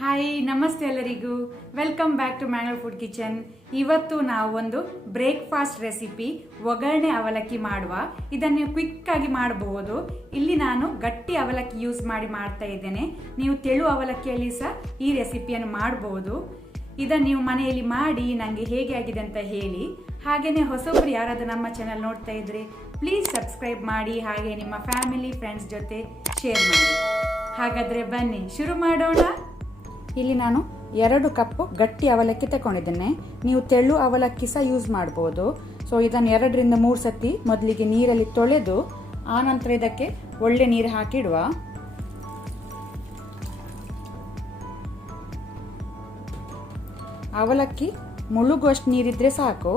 Hi ನಮಸ್ತೆ ಎಲ್ಲರಿಗೂ welcome back to Mangalore food kitchen. ಇವತ್ತು ನಾವು ಒಂದು ಬ್ರೇಕ್ಫಾಸ್ಟ್ ರೆಸಿಪಿ ಒಗ್ಗರಣೆ ಅವಲಕ್ಕಿ ಮಾಡುವ. ಇದನ್ನು ನೀವು ಕ್ವಿಕ್ ಆಗಿ ಮಾಡಬಹುದು. ಇಲ್ಲಿ ನಾನು ಗಟ್ಟಿ ಅವಲಕ್ಕಿ ಯೂಸ್ ಮಾಡಿ ಮಾಡ್ತಾ ಇದ್ದೇನೆ. ನೀವು ತೆಳು ಅವಲಕ್ಕಿಯಲ್ಲಿ ಸಹ ಈ ರೆಸಿಪಿಯನ್ನು ಮಾಡಬಹುದು. ಇದನ್ನು ನೀವು ಮನೆಯಲ್ಲಿ ಮಾಡಿ ನನಗೆ ಹೇಗೆ ಆಗಿದೆ ಅಂತ ಹೇಳಿ. ಹಾಗೆಯೇ ಹೊಸೊಬ್ಬರು ಯಾರಾದರೂ ನಮ್ಮ ಚಾನಲ್ ನೋಡ್ತಾ ಇದ್ರೆ ಪ್ಲೀಸ್ ಸಬ್ಸ್ಕ್ರೈಬ್ ಮಾಡಿ, ಹಾಗೆ ನಿಮ್ಮ ಫ್ಯಾಮಿಲಿ ಫ್ರೆಂಡ್ಸ್ ಜೊತೆ ಶೇರ್ ಮಾಡಿ. ಹಾಗಾದರೆ ಬನ್ನಿ ಶುರು ಮಾಡೋಣ. ಇಲ್ಲಿ ನಾನು 2 ಕಪ್ ಗಟ್ಟಿ ಅವಲಕ್ಕಿ ತಗೊಂಡಿದ್ದೇನೆ. ನೀವು ತೆಳು ಅವಲಕ್ಕಿ ಸಹ ಯೂಸ್ ಮಾಡಬಹುದು. ಸೊ ಇದನ್ನು 2 ರಿಂದ 3 ಸತಿ ಮೊದಲಿಗೆ ನೀರಲ್ಲಿ ತೊಳೆದು ಆನಂತರ ಇದಕ್ಕೆ ಒಳ್ಳೆ ನೀರು ಹಾಕಿಡುವ. ಅವಲಕ್ಕಿ ಮುಳುಗುವಷ್ಟು ನೀರಿದ್ರೆ ಸಾಕು,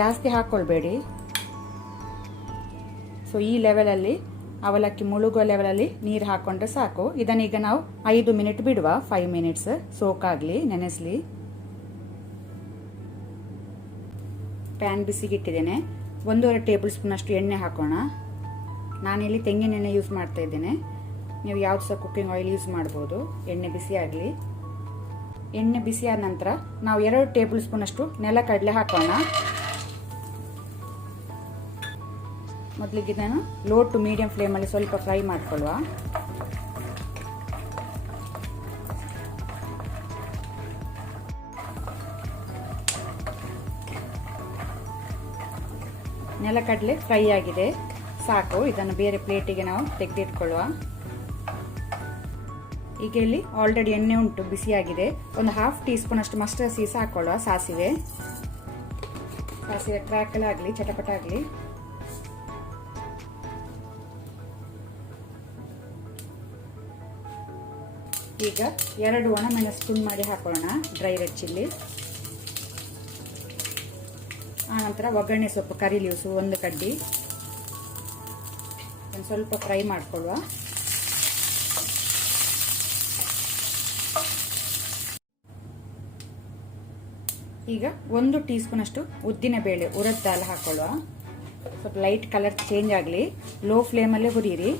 ಜಾಸ್ತಿ ಹಾಕೊಳ್ಬೇಡಿ. ಸೊ ಈ ಲೆವೆಲಲ್ಲಿ ಅವಲಕ್ಕಿ ಮುಳುಗುವ ಲೆವೆಲಲ್ಲಿ ನೀರು ಹಾಕೊಂಡ್ರೆ ಸಾಕು. ಇದನ್ನೀಗ ನಾವು 5 ಮಿನಿಟ್ ಬಿಡುವ. 5 ಮಿನಿಟ್ಸ್ ಸೋಕಾಗ್ಲಿ, ನೆನೆಸ್ಲಿ. ಪ್ಯಾನ್ ಬಿಸಿಗಿಟ್ಟಿದ್ದೇನೆ. 1.5 ಟೇಬಲ್ ಸ್ಪೂನ್ ಅಷ್ಟು ಎಣ್ಣೆ ಹಾಕೋಣ. ನಾನಿಲ್ಲಿ ತೆಂಗಿನ ಎಣ್ಣೆ ಯೂಸ್ ಮಾಡ್ತಾ ಇದ್ದೇನೆ. ನೀವು ಯಾವ್ದು ಸಹ ಕುಕ್ಕಿಂಗ್ ಆಯಿಲ್ ಯೂಸ್ ಮಾಡ್ಬೋದು. ಎಣ್ಣೆ ಬಿಸಿ ಆಗಲಿ. ಎಣ್ಣೆ ಬಿಸಿ ಆದ ನಂತರ ನಾವು 2 ಟೇಬಲ್ ಸ್ಪೂನ್ ಅಷ್ಟು ನೆಲಕಡಲೆ ಹಾಕೋಣ. ಮೊದಲಿಗೆ ಇದನ್ನು ಲೋ ಟು ಮೀಡಿಯಂ ಫ್ಲೇಮಲ್ಲಿ ಸ್ವಲ್ಪ ಫ್ರೈ ಮಾಡ್ಕೊಳ್ಳುವ. ನೆಲಕಡಲೆ ಫ್ರೈ ಆಗಿದೆ, ಸಾಕು. ಇದನ್ನು ಬೇರೆ ಪ್ಲೇಟಿಗೆ ನಾವು ತೆಗೆದಿಟ್ಕೊಳ್ಳುವ. ಈಗ ಇಲ್ಲಿ ಆಲ್ರೆಡಿ ಎಣ್ಣೆ ಉಂಟು, ಬಿಸಿಯಾಗಿದೆ. ಒಂದು 1/2 ಟೀ ಸ್ಪೂನ್ ಅಷ್ಟು ಮಸ್ಟರ್ಡ್ ಸೀಡ್ಸ್ ಹಾಕೊಳ್ಳುವ. ಸಾಸಿವೆ ಕ್ರ್ಯಾಕಲ್ ಆಗಲಿ, ಚಟಪಟ ಆಗಲಿ. ಈಗ 2 ಒಣಮೆಣಸು ತುಂಡು ಮಾಡಿ ಹಾಕೊಳ್ಳೋಣ, ಡ್ರೈ ರೆಡ್ ಚಿಲ್ಲಿ. ಆನಂತರ ಒಗ್ಗರಣೆ ಸೊಪ್ಪು, ಕರಿ ಲೀವ್ಸು 1 ಕಡ್ಡಿ. ಒಂದು ಸ್ವಲ್ಪ ಫ್ರೈ ಮಾಡಿಕೊಳ್ಳುವ. ಈಗ 1 ಟೀ ಸ್ಪೂನ್ ಅಷ್ಟು ಉದ್ದಿನ ಬೇಳೆ, ಉರದ್ ದಾಲ್ ಹಾಕೊಳ್ಳುವ. ಸ್ವಲ್ಪ ಲೈಟ್ ಕಲರ್ ಚೇಂಜ್ ಆಗಲಿ. ಲೋ ಫ್ಲೇಮಲ್ಲೇ ಹುರಿಯಿರಿ.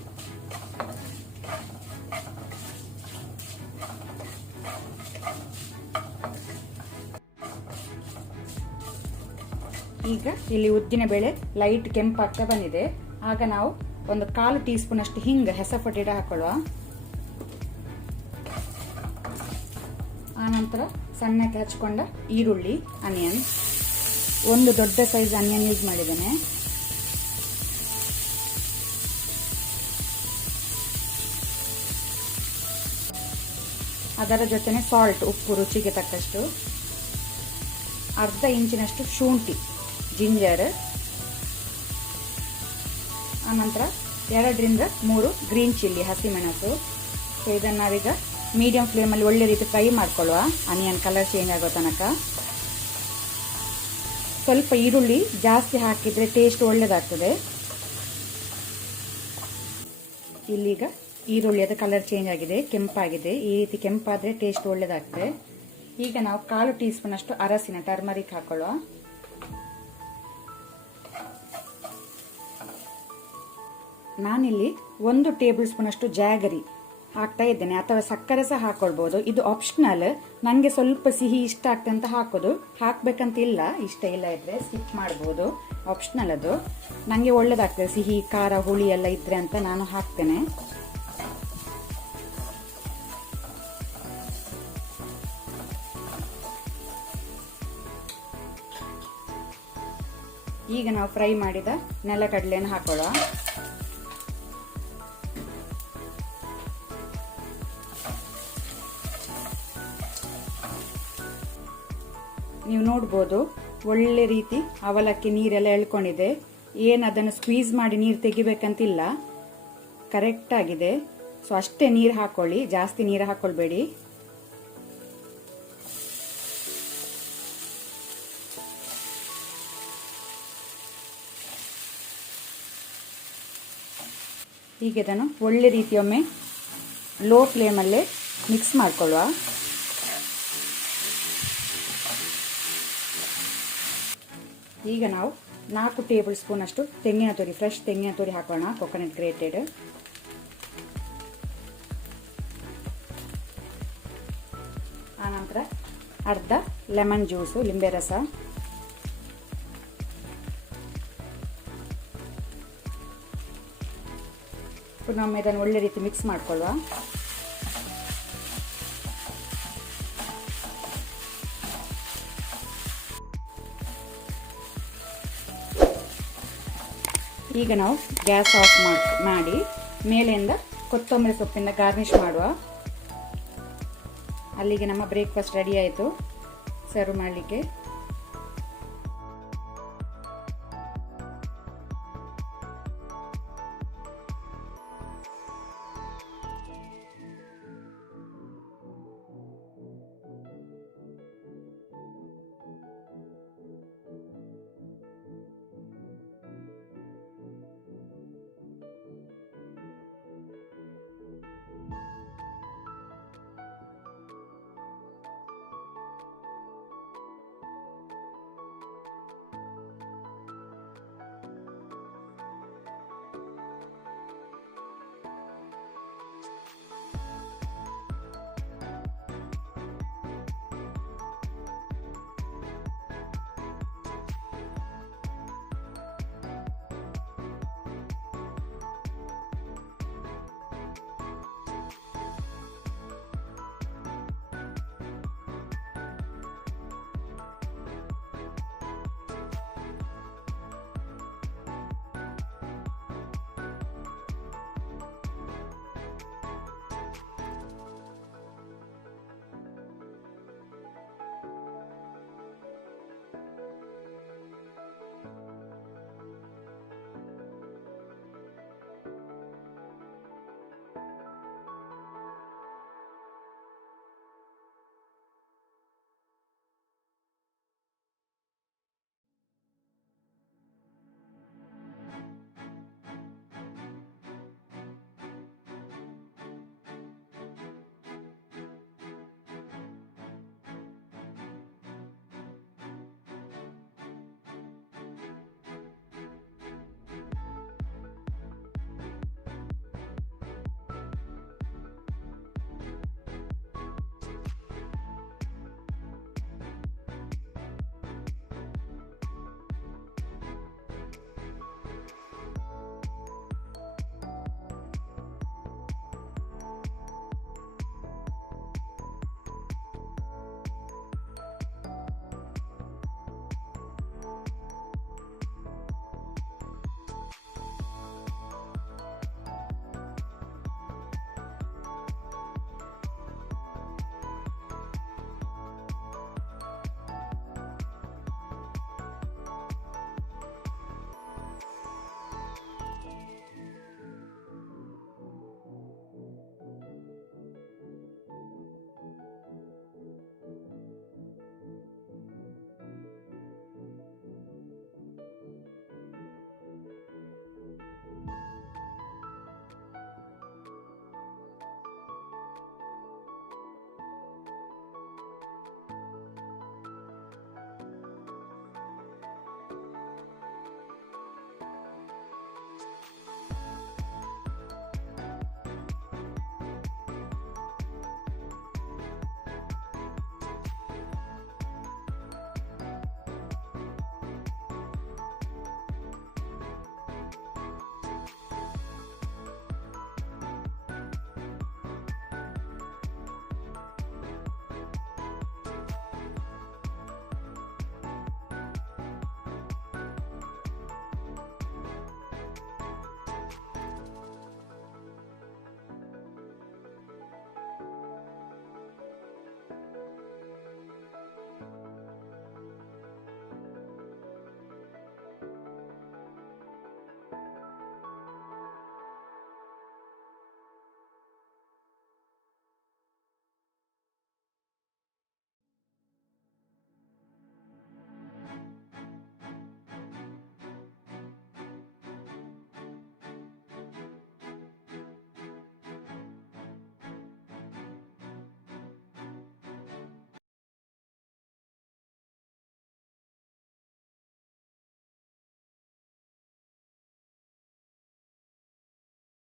ಈಗ ಇಲ್ಲಿ ಉದ್ದಿನ ಬೇಳೆ ಲೈಟ್ ಕೆಂಪಾಗ್ತಾ ಬಂದಿದೆ. ಆಗ ನಾವು ಒಂದು 1/4 ಟೀ ಸ್ಪೂನ್ ಅಷ್ಟು ಹಿಂಗ ಹೆಸಪೊಟೇಟ ಹಾಕೊಳ್ಳುವ. ಆನಂತರ ಸಣ್ಣಕ್ಕೆ ಹಚ್ಕೊಂಡ ಈರುಳ್ಳಿ, ಆನಿಯನ್, 1 ದೊಡ್ಡ ಸೈಜ್ ಆನಿಯನ್ ಯೂಸ್ ಮಾಡಿದ್ದೇನೆ. ಅದರ ಜೊತೆನೆ ಸಾಲ್ಟ್, ಉಪ್ಪು ರುಚಿಗೆ ತಕ್ಕಷ್ಟು. 1/2 ಇಂಚಿನಷ್ಟು ಶುಂಠಿ, ಜಿಂಜರ್. ಆನಂತರ 2 ರಿಂದ 3 ಗ್ರೀನ್ ಚಿಲ್ಲಿ, ಹಸಿಮೆಣಸು. ಸೊ ಇದನ್ನು ನಾವೀಗ ಮೀಡಿಯಂ ಫ್ಲೇಮಲ್ಲಿ ಒಳ್ಳೆ ರೀತಿ ಫ್ರೈ ಮಾಡ್ಕೊಳ್ಳುವ, ಆನಿಯನ್ ಕಲರ್ ಚೇಂಜ್ ಆಗೋ ತನಕ. ಸ್ವಲ್ಪ ಈರುಳ್ಳಿ ಜಾಸ್ತಿ ಹಾಕಿದ್ರೆ ಟೇಸ್ಟ್ ಒಳ್ಳೆದಾಗ್ತದೆ. ಇಲ್ಲೀಗ ಈರುಳ್ಳಿಯದ ಕಲರ್ ಚೇಂಜ್ ಆಗಿದೆ, ಕೆಂಪಾಗಿದೆ. ಈ ರೀತಿ ಕೆಂಪಾದ್ರೆ ಟೇಸ್ಟ್ ಒಳ್ಳೆದಾಗ್ತದೆ. ಈಗ ನಾವು 1/4 ಟೀ ಸ್ಪೂನ್ ಅಷ್ಟು ಅರಸಿನ, ಟರ್ಮರಿಕ್ ಹಾಕೊಳ್ಳುವ. ನಾನಿಲ್ಲಿ 1 ಟೇಬಲ್ ಸ್ಪೂನ್ ಅಷ್ಟು ಜಾಗರಿ ಹಾಕ್ತಾ ಇದ್ದೇನೆ, ಅಥವಾ ಸಕ್ಕರೆ ಸಹ ಹಾಕೊಳ್ಬಹುದು. ಇದು ಆಪ್ಷನಲ್. ನನಗೆ ಸ್ವಲ್ಪ ಸಿಹಿ ಇಷ್ಟ ಆಗ್ತದೆ ಅಂತ ಹಾಕೋದು, ಹಾಕ್ಬೇಕಂತ ಇಲ್ಲ. ಇಷ್ಟ ಇಲ್ಲ ಇದ್ರೆ ಸ್ಕಿಪ್ ಮಾಡಬಹುದು, ಆಪ್ಷನಲ್ ಅದು. ನನಗೆ ಒಳ್ಳೇದಾಗ್ತದೆ ಸಿಹಿ, ಖಾರ, ಹುಳಿ ಎಲ್ಲ ಇದ್ರೆ ಅಂತ ನಾನು ಹಾಕ್ತೇನೆ. ಈಗ ನಾವು ಫ್ರೈ ಮಾಡಿದ ನೆಲಕಡಲೆಯನ್ನು ಹಾಕೊಳ್ಳುವ. ನೀವು ನೋಡ್ಬೋದು ಒಳ್ಳೆ ರೀತಿ ಅವಲಕ್ಕಿ ನೀರೆಲ್ಲ ಎಳ್ಕೊಂಡಿದೆ. ಏನು ಅದನ್ನು ಸ್ಕ್ವೀಸ್ ಮಾಡಿ ನೀರು ತೆಗಿಬೇಕಂತಿಲ್ಲ, ಕರೆಕ್ಟ್ ಆಗಿದೆ. ಸೊ ಅಷ್ಟೇ ನೀರು ಹಾಕೊಳ್ಳಿ, ಜಾಸ್ತಿ ನೀರು ಹಾಕೊಳ್ಬೇಡಿ. ಈಗ ಇದನ್ನು ಒಳ್ಳೆ ರೀತಿಯೊಮ್ಮೆ ಲೋ ಫ್ಲೇಮಲ್ಲೇ ಮಿಕ್ಸ್ ಮಾಡಿಕೊಳ್ಳುವ. ಈಗ ನಾವು 4 ಟೇಬಲ್ ಸ್ಪೂನ್ ಅಷ್ಟು ತೆಂಗಿನ ತುರಿ, ಫ್ರೆಶ್ ತೆಂಗಿನ ತುರಿ ಹಾಕೋಣ, ಕೊಕೊನಟ್ ಗ್ರೇಟೆಡ್. ಆನಂತರ ಅರ್ಧ ಲೆಮನ್ ಜ್ಯೂಸು, ಲಿಂಬೆ ರಸ, ಪುನೊಮ್ಮೆ ಇದನ್ನು ಒಳ್ಳೆ ರೀತಿ ಮಿಕ್ಸ್ ಮಾಡ್ಕೊಳ್ಳುವ. ಈಗ ನಾವು ಗ್ಯಾಸ್ ಆಫ್ ಮಾಡಿ ಮೇಲೆಯಿಂದ ಕೊತ್ತಂಬರಿ ಸೊಪ್ಪಿಂದ ಗಾರ್ನಿಷ್ ಮಾಡುವ. ಅಲ್ಲಿಗೆ ನಮ್ಮ ಬ್ರೇಕ್ಫಾಸ್ಟ್ ರೆಡಿ ಆಯಿತು ಸರ್ವ್ ಮಾಡಲಿಕ್ಕೆ.